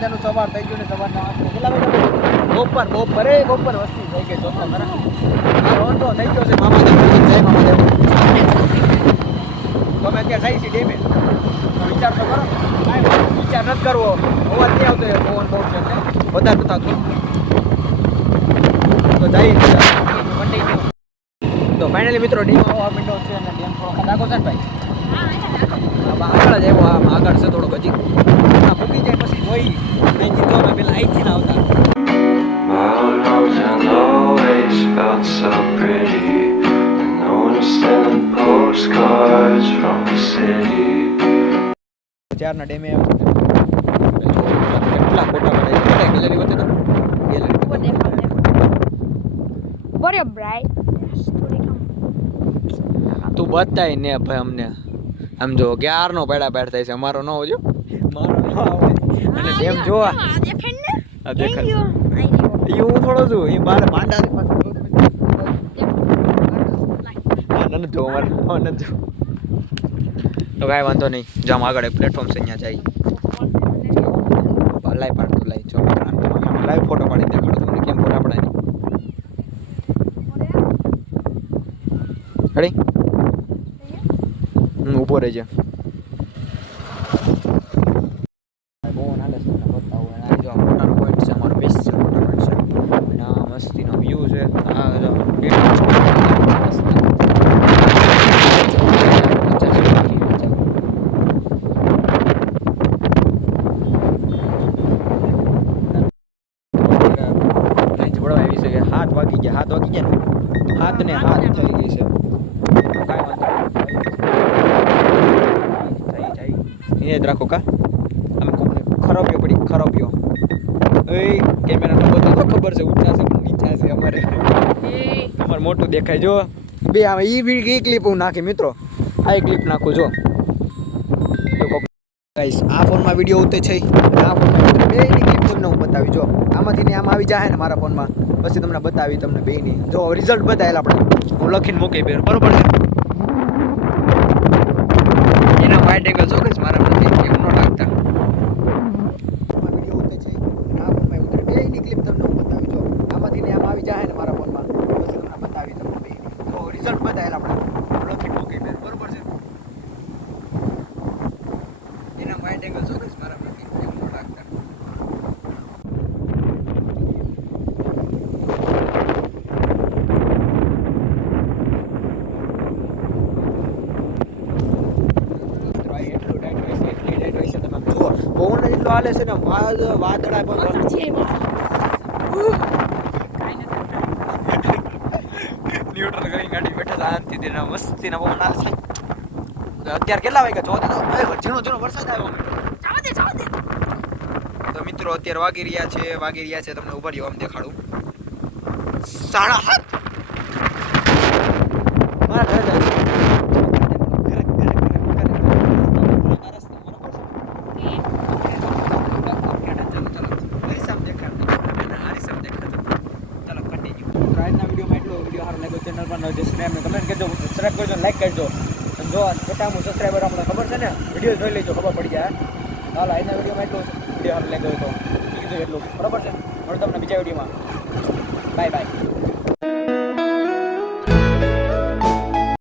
મજાનું સવાર થઈ ગયું ને સવારના કેટલા વાગે બપોર બપોરે બપોર વસ્તી થઈ ગઈ જોતો ખરા. રોંધો થઈ ગયો છે મામા જય મામા દેવ તો અમે અત્યારે જઈએ છીએ ડેમે. વિચાર તો કરો. વિચાર નથી કરવો. અવાજ નહીં આવતો પવન બહુ છે એટલે. વધારે થતું તો જઈએ તો ફાઇનલી મિત્રો ડેમ આવવા માંડ્યો છે અને ડેમ થોડો ખડાકો છે ને ભાઈ? આગળ જ આવ્યો આગળ છે થોડોક હજી. Postcards from the city. ચારના ડેમે કેટલા ફોટા પડે છે? કેટલા ગેલેરી તો? Gallery Bora, Bray. તું બતાય ને ભાઈ અમને. આમ જો ક્યારનો પેડા પેડ થાય છે? અમારો ન હોજો? મારો ન આવે. અને ડેમ જોવા. આ દેખાય એ હું થોડો છું એ બાર માંડા જો નથી અમારે નથી તો કાંઈ વાંધો નહીં. જામ આગળ એક પ્લેટફોર્મ છે, અહીંયા જાય. લાઈ પાડતું લાઈ જો લાઈવ ફોટો પાડી દેખાડો તમને. કેમ ફોટા પડાય રેડી હું ઊભો રહેજે. મસ્તીનો વ્યૂ છે. તમને બતાવું અને આ જો આ ફોટાનો પોઈન્ટ છે અમારો બેસ છે ફોટા પોઈન્ટ છે અને આ મસ્તીનો વ્યૂ છે આ જો અહીંથી વળવા હાથ વાગી ગયા હાથ વાગી ગયા ને? હાથ ને હાથ થઈ ગઈ છે. કાંઈ એ જ રાખો કા? અમે કોકને પીઓ પડી પીઓ એ કેમેરા નંબર તો ખબર છે ઊંચા છે પણ નીચા છે અમારે. અમારે મોટું દેખાય જો. બે આમાં ઈ ક્લિપ હું નાખી મિત્રો. આ ક્લિપ નાખું જો. ગાઈસ આ ફોનમાં વીડિયો ઉતે છે. આ ફોનમાં બે ની ક્લિપ તમને હું બતાવી જો. આમાંથી ને આમ આવી જાય ને મારા ફોનમાં. પછી તમને બતાવી તમને બેની જો રિઝલ્ટ બતાવેલ આપણે. હું લખીને મૂકી બેન, બરોબર છે? એના વાઇટ એંગલ કે મારા પ્રતિ કેમ નો લાગતા. વીડિયો ઉતે છે. આ ફોનમાં ઉતરે. બે એના ક્લિપ એંગલ હું બતાવી જો આમાંથી ને આમ આવી જાય ને મારા ફોનમાં પછી તમને બતાવી તમને બેની જો રિઝલ્ટ બતાવેલ આપણે હું લખીને મૂકી બેન બરોબર છે એના વાઇડ એંગલ જો કે મારા પ્રતિ કેમ નો લાગતા મિત્રો આ એટલું ટાઈટ હોય છે એટલી ટાઈટ હોય છે તમે આમ જુઓ પવન જ એટલો હાલે છે ને વાદ વાદળા પણ ન્યુટ્રલ કરી ગાડી બેઠા શાંતિથી ને મસ્તીના પવન હાલે છે. અત્યારે કેટલા વાગ્યા? જો દેતો એ ઝીણો ઝીણો વરસાદ આવ્યો. તો મિત્રો અત્યારે વાગી રહ્યા છે વાગી રહ્યા છે તમને ઊભા રહ્યો આમ દેખાડું. સાડા હાથ મારા કમેન્ટ કરજો. સબસ્ક્રાઈબ કરજો લાઈક કરજો. જો હું સબસ્ક્રાઈબર આપણે ખબર છે ને વીડિયો જોઈ લેજો, ખબર પડી જાય હાલ આજના વિડીયોમાં એટલું વીડિયો હાલ લઈ ગયો તો કીધું એટલું. બરાબર છે? મળો તમને બીજા વિડીયોમાં બાય બાય